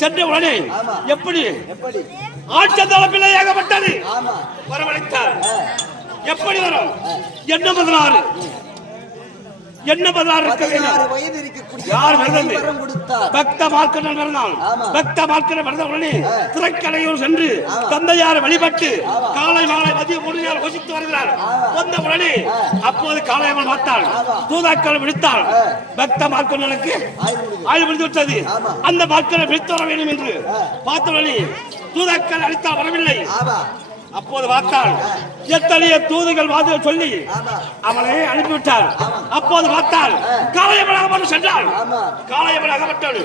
சென்ற உடனே எப்படி ஆட்சந்தள பிள்ளையாகப்பட்டது வரவழைத்தார். எப்படி வரும்? என்ன 16 என்ன 16 இருக்க வேண்டும். யார் பக்த மார்க்கண்டன் பிறந்தான். பக்த மார்க்கண்டன் பிறந்த உடனே திரைக்கடையூர் சென்று தந்தையாரை வழிபட்டு காலை மாலை மதிய 3 நேரம் வசித்து வருகிறார். வந்த உடனே அப்போது காளையம்மன் பார்த்தாள், தூதாக்கள் விடுத்தாள். பக்த மார்க்கண்டனுக்கு ஆயுள் முடிந்து விட்டது. அந்த மார்க்கனை விடுத்து வர வேண்டும் என்று பார்த்த உடனே தூதாக்கள் அளித்தால் வரவில்லை. அப்போது பார்த்தால் எத்தனைய தூதுகள் வாதுகள் சொல்லி அவனை அனுப்பிவிட்டார். அப்போது பார்த்தால் காளையம்மன் அகப்பட்டு சென்றாள். காளையம்மன் அகப்பட்டாள்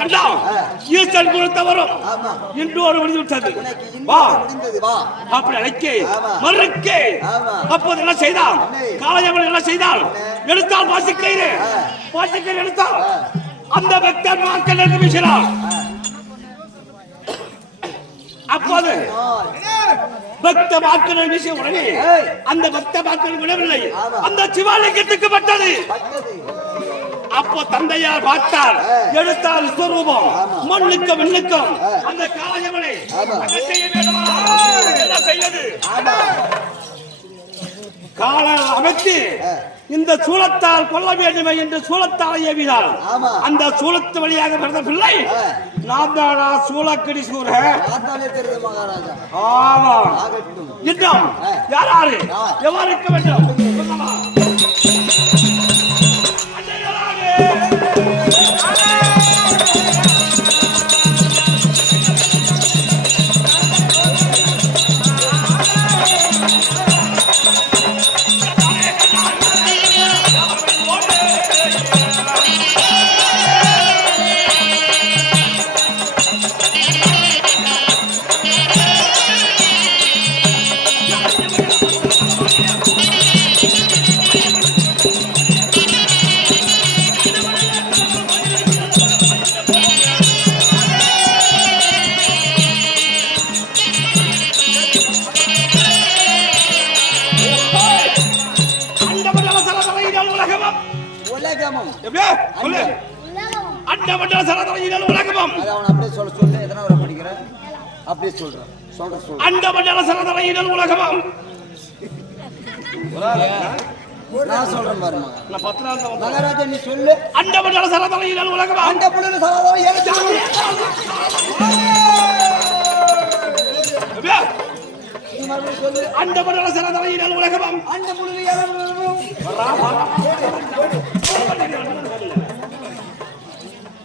கண்டால் ஈசன் கொடுத்த வரும் இன்று ஒரு முடிந்து விட்டது. வா அப்படி அழைக்க மறுக்க. அப்போது என்ன செய்தால் காளையம்மன் என்ன செய்தால் எடுத்தால் பாசிக்கயிறு எடுத்தால் அந்த பக்தன் மார்க்கண்டன் வீசினார். அப்போது பக்த மார்க்கண்டன் வீசிய உடனே அந்த பக்த மார்க்கண்டன் விடவில்லை, அந்த சிவாலிங்கத்துக்கு பட்டது. அப்போ தந்தையார் பார்த்தார், எடுத்தால் ஸ்வரூபம் மண்ணுக்கும் விண்ணுக்கும் அந்த காளையம்மனை என்ன செய்வது? கால அமைத்து இந்த சூலத்தால் கொல்ல வேண்டுமே என்று சூலத்தால் ஏவினார். அந்த சூலத்து வழியாக பிறந்த பிள்ளை நான் தானா சூலக்கடி சூர. ஆமா இன்னும் யாராரு எவ்வாறு இருக்க வேண்டும்?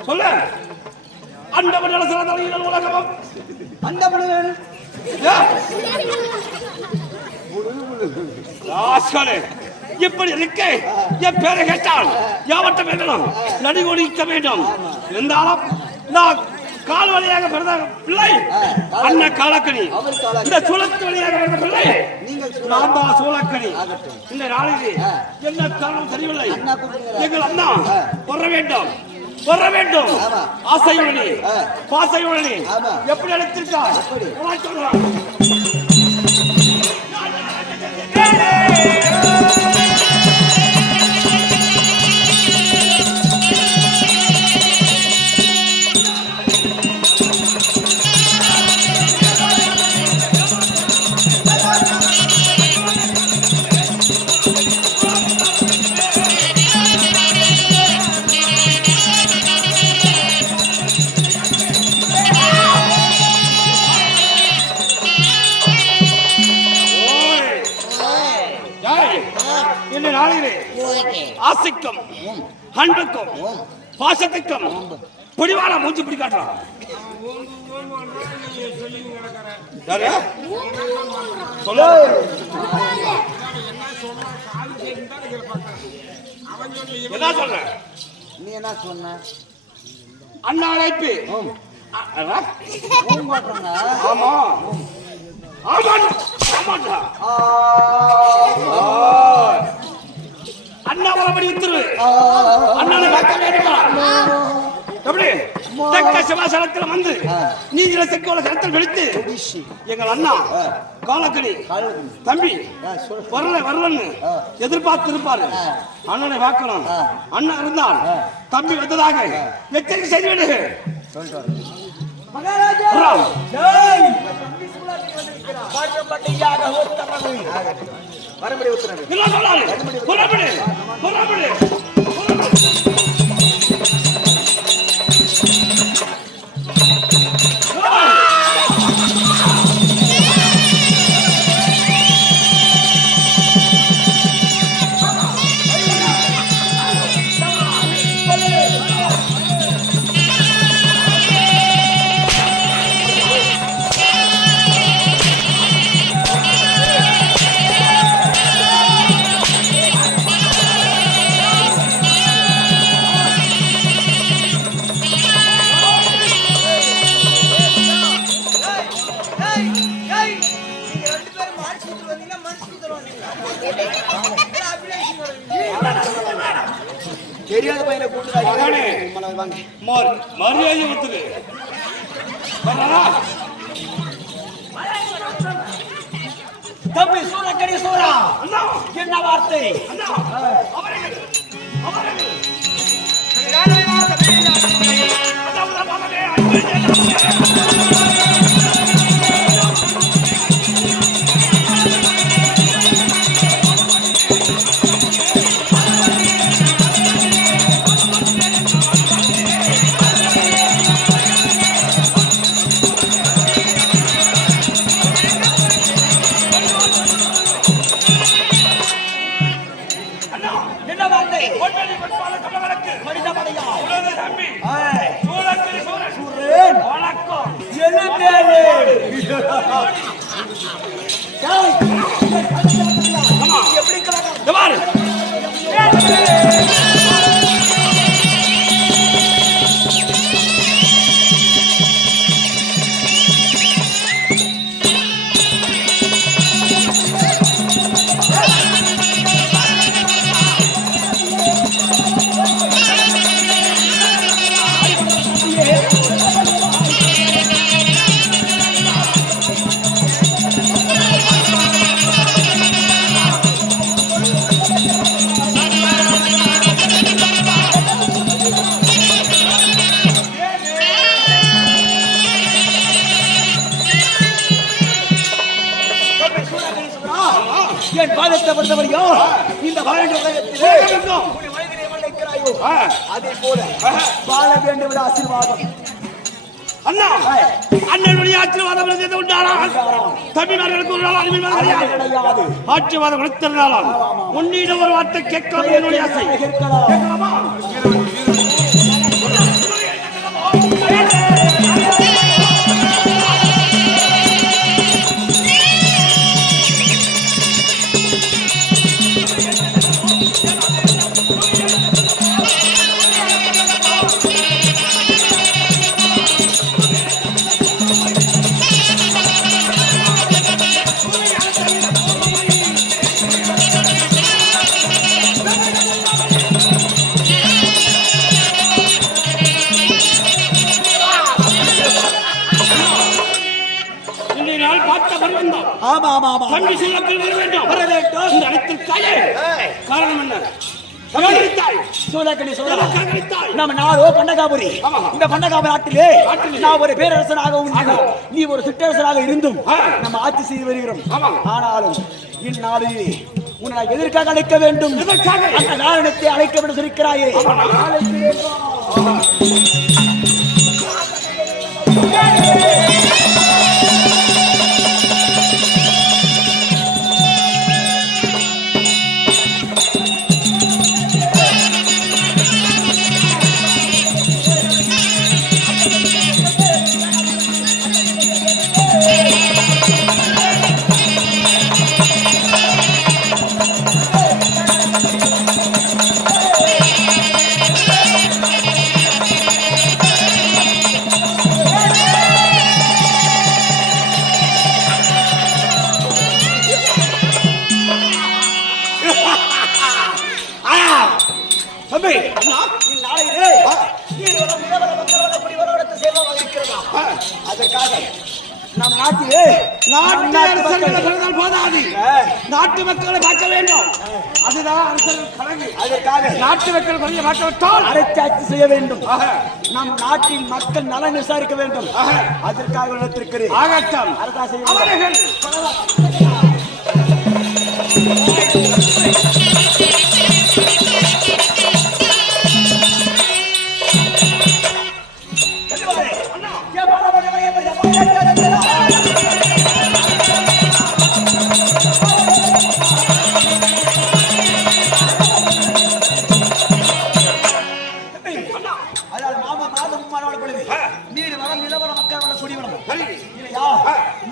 சொல்ல அண்டமண்டல சரதலையினால் உலகமும் அண்டமண்டல இப்படி இருக்க என் பேரை கேட்டால் யாவட்ட வேண்டும் நடிகொடிக்க வேண்டும். இருந்தாலும் நான் கால் வழியாக பிறந்த பிள்ளை அண்ணன் காலக்கணி, இந்த சூளத்து வழியாக பிறந்த பிள்ளை நான் தான் சூளக்கணி. இந்த நாளிலே என்ன காரணம் தெரியவில்லை. எங்கள் அண்ணா வர வேண்டும் ஆசையுடனே பாசையுடனே எப்படி அழைத்திருக்கார்? ஆசைக்கும் அன்புக்கும் பாசத்துக்கும் பிடிவான மூச்சு பிடி காட்டுறான். என்ன சொல்ற? நீ என்ன சொன்ன? அண்ணா அழைப்பு. ஆமா அண்ணா வரபடி உத்தரவு. அண்ணாவை பார்க்க வேண்டுமா? எப்படி தக்க சிவாசனத்தில் வந்து நீங்கள செக்கோல கருத்தில் வெடித்து எங்கள் அண்ணா காலக்கணி தம்பி வரலன்னு எதிர்பார்த்து இருப்பாரு. அண்ணனை பார்க்கணும். அண்ணா இருந்தால் தம்பி வந்ததாக எச்சரிக்கை செய்து விடு. மகாராஜா ஜெய் தம்பி சூழலுக்கு வந்திருக்கிறார் பாடுபட்டியாக உத்தரவு வரம்படி உத்தரவு இல்ல சொல்லாதே புறப்படு புறப்படு தெரியாத பையனை கூட்டு மரியாதை கொடுத்துரு தம்பி சூரக்கடி சூரா என்ன வார்த்தை என் பாதத்தை பொறுத்தவரையோ இந்த வாழ்க்கை உலகத்திலே அதே போல வாழ வேண்டும் ஆசீர்வாதம் அண்ணா அண்ணனுடைய ஆசீர்வாதம் உண்டானா தமிழ்மார்களுக்கு ஒரு நாள் அறிவியல் ஆட்சிவாதம் கொடுத்திருந்தாலும் உன்னிடம் ஒரு வார்த்தை கேட்கலாம் என்னுடைய ஆசை கேட்கலாமா ஆமா ஆமா ஆமா தம்பி சூழத்தில் வர வேண்டும் இந்த அனைத்திற்காக காரணம் என்ன நம்ம நாடோ பண்டகாபுரி இந்த பண்டகாபுரி நாட்டிலே நான் ஒரு பேரரசனாகவும் நீ ஒரு சிற்றரசனாக இருந்தும் நம்ம ஆட்சி செய்து வருகிறோம் ஆனாலும் இந்நாளிலே உன்னை எதற்காக அழைக்க வேண்டும் அந்த காரணத்தை அழைக்க வேண்டும் இருக்கிறாயே நம் நாட்டிலே நாட்டு அரசர்களை பிறந்தால் போதாது, நாட்டு மக்களை பார்க்க வேண்டும். அதுதான் அரசர்கள் கணக்கு. அதற்காக நாட்டு மக்கள் பணியை மாற்றவிட்டால் அரசாட்சி செய்ய வேண்டும். நம் நாட்டின் மக்கள் நலன் விசாரிக்க வேண்டும். அதற்காக நடத்திருக்கிறேன். ஆகட்டம். அரசா செய்ய அவர்கள்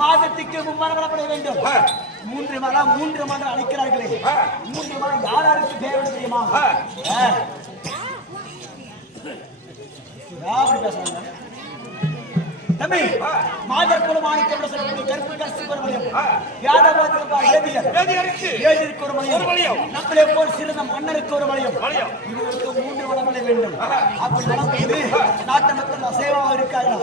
மாதத்துக்கு மும்மரம் வளப்பட வேண்டும். 3 மரம் அழைக்கிறார்களே, 3 மரம் யாருக்கு தேவை தெரியுமா? பேசுறாங்க தம்பி. மாதர் குலம் ஆணிக்கம் கருப்பு கஷ்டப்படும் ஏதிற்கு ஒரு மலையம், நம்மளே போல் சிறந்த மன்னருக்கு ஒரு மலையம். இவருக்கு 3 வளங்களை வேண்டும். அப்படி நடப்பது நாட்டு மக்கள் அசைவாக இருக்காங்க.